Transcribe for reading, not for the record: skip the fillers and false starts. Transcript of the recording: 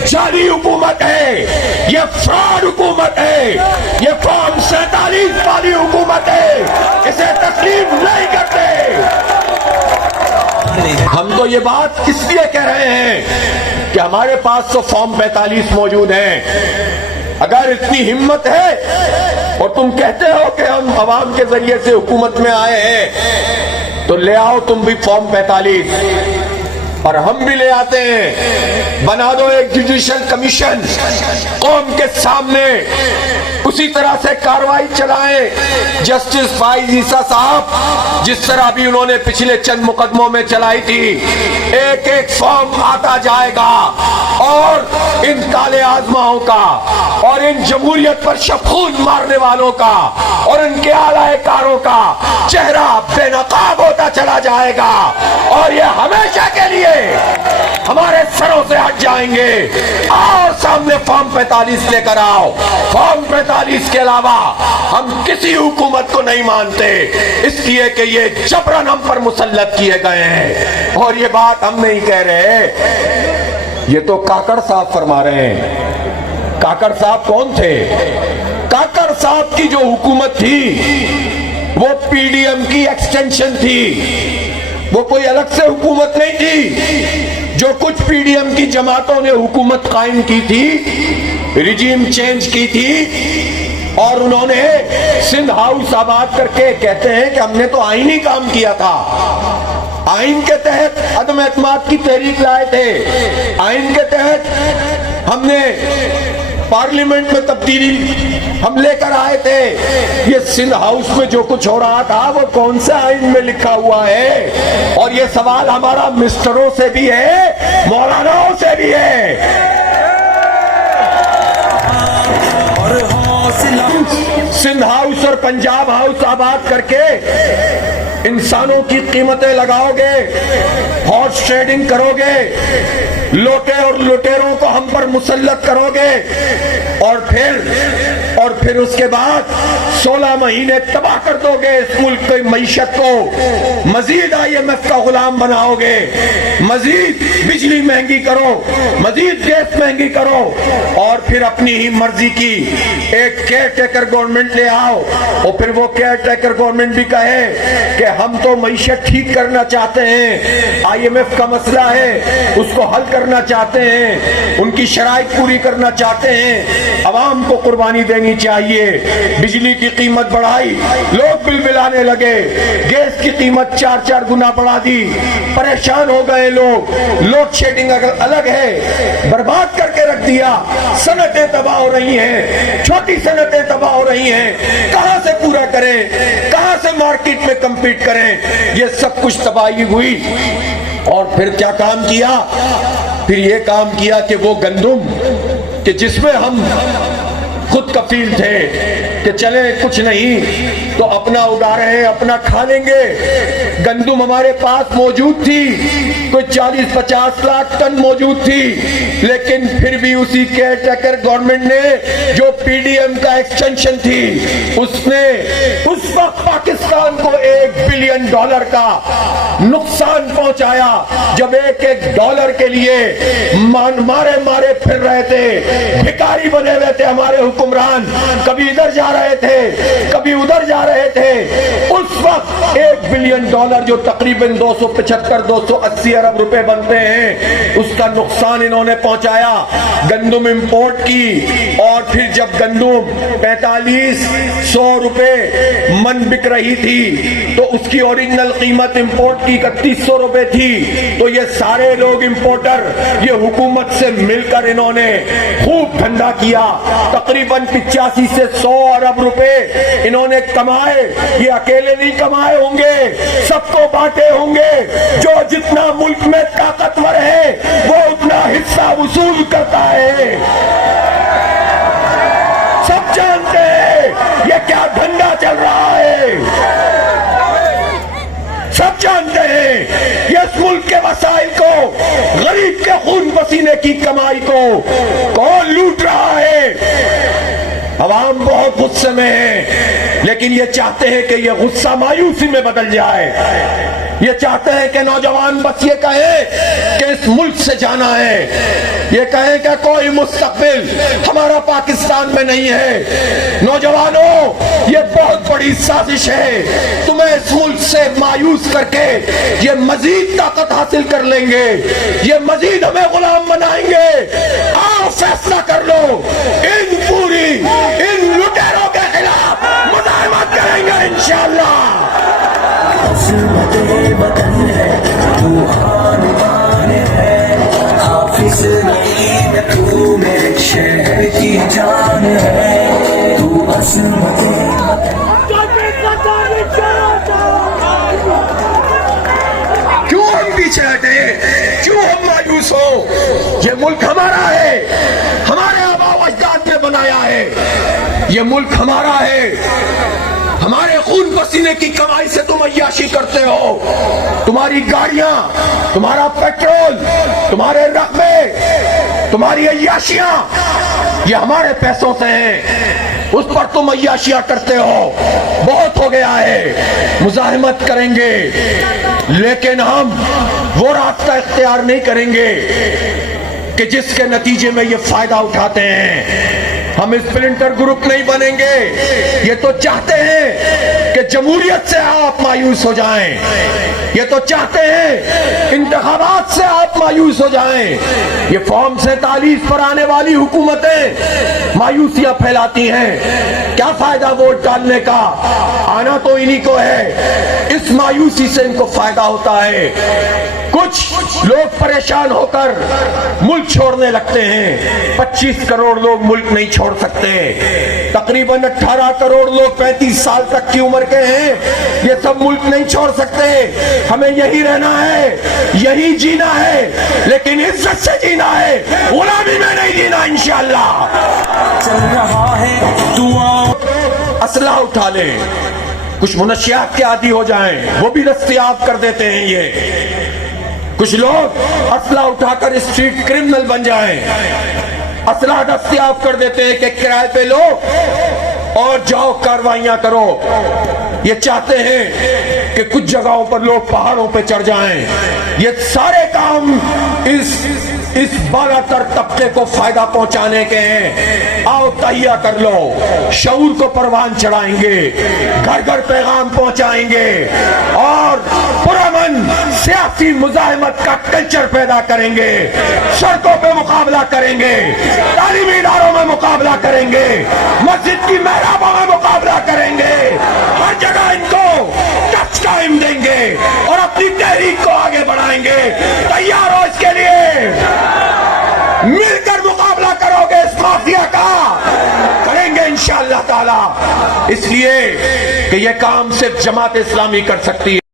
जाली हुकूमत है, ये फ्रॉड हुकूमत है, ये फॉर्म 47 वाली हुकूमत है, इसे तस्लीम नहीं करते। हम तो ये बात इसलिए कह रहे हैं कि हमारे पास तो फॉर्म 45 मौजूद है। अगर इतनी हिम्मत है और तुम कहते हो कि हम अवाम के जरिए से हुकूमत में आए हैं, तो ले आओ तुम भी फॉर्म 45 और हम भी ले आते हैं। बना दो एक जुडिशल कमीशन, कौम के सामने उसी तरह से कार्रवाई चलाएं जस्टिस फाइज ईसा साहब, जिस तरह भी उन्होंने पिछले चंद मुकदमों में चलाई थी। एक एक फॉर्म आता जाएगा और इन काले आजमाओं का और इन जमहूरियत पर शफून मारने वालों का और इनके आलाकारों का चेहरा बेनकाब होता चला जाएगा और ये हमेशा के लिए हमारे सरों से हट जाएंगे। आओ सामने फॉर्म 45 लेकर आओ। फॉर्म 45 के अलावा हम किसी हुकूमत को नहीं मानते, इसलिए कि ये जबरन हम पर मुसल्लत किए गए हैं। और ये बात हम नहीं कह रहे, ये तो काकड़ साहब फरमा रहे हैं। काकड़ साहब कौन थे? काकड़ साहब की जो हुकूमत थी वो पीडीएम की एक्सटेंशन थी, वो कोई अलग से हुकूमत नहीं थी। जो कुछ पीडीएम की जमातों ने हुकूमत कायम की थी, रिजीम चेंज की थी और उन्होंने सिंध हाउस आबाद करके कहते हैं कि हमने तो आईनी काम किया था। आइन के तहत अदम एतमाद की तहरीक लाए थे। आइन के तहत हमने पार्लियामेंट में तब्दीली हम लेकर आए थे। ये सिंध हाउस में जो कुछ हो रहा था वो कौन से आइन में लिखा हुआ है? और ये सवाल हमारा मिनिस्टरों से भी है, मौलानाओं से भी है। सिंध हाउस और पंजाब हाउस आबाद करके इंसानों की कीमतें लगाओगे, हॉर्स ट्रेडिंग करोगे, लोटे और लुटेरों को हम पर मुसल्लत करोगे और फिर उसके बाद 16 महीने तबाह कर दोगे इस मुल्क की मईशत को। मजीद IMF का गुलाम बनाओगे, मजीद बिजली महंगी करो, मजीद गैस महंगी करो और फिर अपनी ही मर्जी की एक केयर टेकर गवर्नमेंट ले आओ। और फिर वो केयर टेकर गवर्नमेंट भी कहे कि हम तो मईशत ठीक करना चाहते हैं, IMF का मसला है उसको हल करना चाहते हैं, उनकी शराइत पूरी करना चाहते हैं, अवाम को कुर्बानी देनी चाहिए। बिजली की कीमत बढ़ाई, लोग बिल बिलाने लगे, गैस की कीमत 4-4 गुना बढ़ा दी, परेशान हो गए लोग। लोड शेडिंग अलग है, बर्बाद करके रख दिया। सनतें तबाह हो रही हैं, छोटी सनतें तबाह हो रही हैं, कहां से पूरा करें, कहां से मार्केट में कंपीट करें? ये सब कुछ तबाही हुई। और फिर क्या काम किया? फिर ये काम किया कि वो गंदुम कि जिसमें हम खुद कफील थे कि चले कुछ नहीं तो अपना उगा रहे हैं, अपना खा लेंगे। गंदुम हमारे पास मौजूद थी, कोई 40-50 लाख टन मौजूद थी, लेकिन फिर भी उसी केयर टेकर गवर्नमेंट ने जो पीडीएम का एक्सटेंशन थी उसने उस वक्त पाकिस्तान को $1 बिलियन का नुकसान पहुंचाया, जब $1 डॉलर के लिए मारे फिर रहे थे, भिखारी बने हुए थे हमारे हुक्मरान, कभी इधर जा रहे थे कभी उधर जा रहे थे। उस वक्त $1 बिलियन जो तकरीबन 275-280 अरब रुपए बनते हैं, उसका नुकसान इन्होंने पहुंचाया गंदुम इंपोर्ट की। और फिर जब गंदुम 4500 रुपए मन बिक रही थी तो उसकी ओरिजिनल कीमत इंपोर्ट की 3100 रुपए थी। तो ये सारे लोग इंपोर्टर, ये हुकूमत से मिलकर इन्होंने खूब धंधा किया। तकरीबन 85 से 100 अरब रुपए इन्होंने कमाए। ये अकेले नहीं कमाए होंगे, सबको बांटे होंगे। जो जितना मुल्क में ताकतवर है वो उतना हिस्सा वसूल करता है। सब जानते हैं ये क्या धंधा चल रहा है, सब जानते हैं ये इस मुल्क के वसाइल को, गरीब के खून पसीने की कमाई को कौन लूट रहा है। अवाम बहुत गुस्से में है, लेकिन ये चाहते हैं कि ये गुस्सा मायूसी में बदल जाए। ये चाहते हैं कि नौजवान बस ये कहे कि इस मुल्क से जाना है, ये कहें कि कोई मुस्तकबिल हमारा पाकिस्तान में नहीं है। नौजवानों, ये बहुत बड़ी साजिश है, तुम्हें इस मुल्क से मायूस करके ये मजीद ताकत हासिल कर लेंगे, ये मजीद हमें गुलाम बनाएंगे। आओ फैसला कर लो, इन लुटेरों के खिलाफ मुजाहिमत करेंगे इंशाअल्लाह। वतन है तू खानदान है, हाफिज नहीं तू मेरे शहर की जान है, तू अज़मत क्यों हम पीछे हटे, क्यों हम मायूस हो? ये मुल्क हमारा है, हमारे आबा व अजदाद ने बनाया है, ये मुल्क हमारा है। हमारे खून पसीने की कमाई से तुम अय्याशी करते हो। तुम्हारी गाड़ियां, तुम्हारा पेट्रोल, तुम्हारे रकबे, तुम्हारी अय्याशियां, ये हमारे पैसों से हैं, उस पर तुम अय्याशियां करते हो। बहुत हो गया है, मुजाहिमत करेंगे, लेकिन हम वो रास्ता इख्तियार नहीं करेंगे कि जिसके नतीजे में ये फायदा उठाते हैं। हम स्प्लिंटर ग्रुप नहीं बनेंगे। ये तो चाहते हैं कि जमहूरियत से आप मायूस हो जाएं, ये तो चाहते हैं इंतखाबात से आप मायूस हो जाएं। ये फॉर्म 47 पर आने वाली हुकूमतें मायूसियां फैलाती हैं। क्या फायदा वोट डालने का, आना तो इन्हीं को है। इस मायूसी से इनको फायदा होता है। कुछ लोग परेशान होकर मुल्क छोड़ने लगते हैं। 25 करोड़ लोग मुल्क नहीं छोड़ सकते। तकरीबन 18 करोड़ लोग 35 साल तक की उम्र के हैं। ये सब मुल्क नहीं छोड़ सकते। हमें यही रहना है, यही जीना है, लेकिन इज्जत से जीना है, गुलामी में नहीं जीना इंशाअल्लाह। चल रहा है दुआ, असला उठा लें, कुछ मुनशियात के आदी हो जाएं, वो भी दस्तयाब कर देते हैं। ये कुछ लोग असला उठाकर स्ट्रीट क्रिमिनल बन जाएं, असला दस्तयाब कर देते हैं कि किराए पे लो और जाओ कार्रवाइयां करो। ये चाहते हैं कि कुछ जगहों पर लोग पहाड़ों पे चढ़ जाएं। ये सारे काम इस बालातर तबके को फायदा पहुंचाने के हैं। आओ तहिया कर लो, शऊर को परवान चढ़ाएंगे, घर घर पैगाम पहुंचाएंगे और पुरअमन सियासी मुजाहिमत का कल्चर पैदा करेंगे। सड़कों पे मुकाबला करेंगे, तालीमी इदारों में मुकाबला करेंगे, मस्जिद की मेहराबों में मुकाबला करेंगे। हर जगह इनको टच टाइम देंगे और अपनी तहरीक को आगे बढ़ाएंगे। तैयार हो इसके लिए? मिलकर मुकाबला करोगे इस माफिया का? करेंगे इंशाअल्लाह ताला। इसलिए कि यह काम सिर्फ जमात इस्लामी कर सकती है।